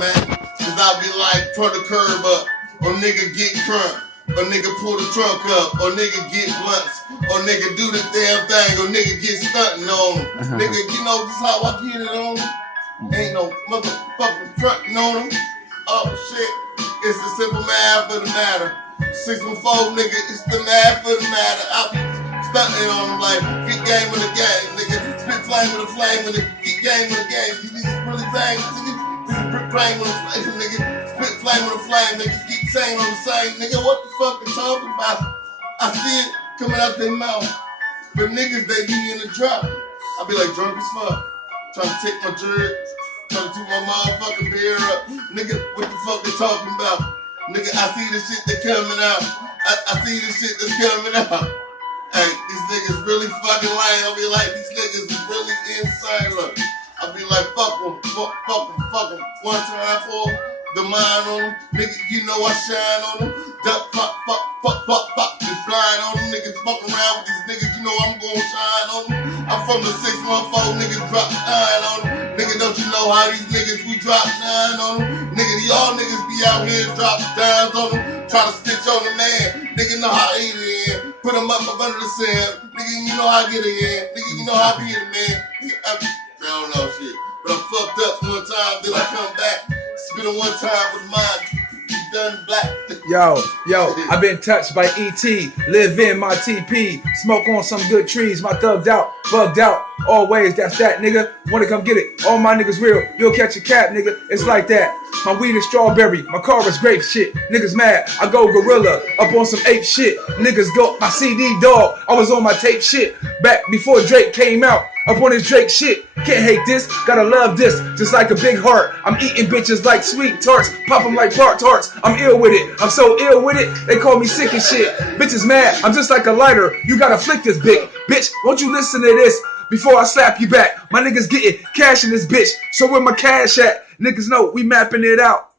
man. Cause I be like, turn the curb up, or nigga get crunk, or nigga pull the trunk up, or nigga get blunts, or nigga do the damn thing, or nigga get stunting on them. Nigga, you know, this how I get it on them. Ain't no motherfucking frontin' on them. Oh shit, it's the simple math of the matter. 614, nigga, it's the math of the matter. I be stunting on them like, get game of the game, nigga. Spit flame with a flame, nigga. Get game of the game. You niggas really bang, nigga. Spit flame with a flame, nigga. Spit flame with a flame, nigga. Keep saying on the same, nigga. What the fuck they talking about? I see it coming out their mouth. But niggas, they be in the drop. I be like drunk as fuck. Trying to take my jerk. Trying to toot my motherfucking beer up. Nigga, what the fuck they talking about? Nigga, I see the shit that coming out. I see the shit that's coming out. Hey, these niggas really fucking lame. I'll be like, these niggas is really insane. Look, I'll be like, fuck them. Fuck them. One time for the mind on them. Nigga, you know I shine on them. Duck, fuck. Just blind on them. Niggas fuck around with these niggas. You know I'm gonna shine on them. I'm from the 614. Niggas drop 9 on them. Nigga, don't you know how these niggas, we drop 9 on them? Nigga, y'all niggas be out here drop dimes on them. Try to stitch on the man. Nigga know how to eat it in. Put him up under the cell. Nigga, you know how I get it in. Nigga, you know how I be in, man. Nigga, I don't know shit. But I'm fucked up one time, then I come back. Spit on one time with mine. Done black. Yo, I've been touched by E.T. Live in my TP. Smoke on some good trees. My thugged out, bugged out. Always, that's that, nigga. Wanna come get it. All my niggas real. You'll catch a cat, nigga. It's like that. My weed is strawberry. My car is grape shit. Niggas mad. I go gorilla. Up on some ape shit. Niggas go my CD dog. I was on my tape shit. Back before Drake came out. Up on his Drake shit. Can't hate this. Gotta love this. Just like a big heart. I'm eating bitches like sweet tarts. Pop them like Pop Tarts. I'm ill with it. I'm so ill with it. They call me sick and shit. Bitches mad. I'm just like a lighter. You gotta flick this big. Bitch, won't you listen to this? Before I slap you back, my niggas getting cash in this bitch. So where my cash at? Niggas know we mapping it out.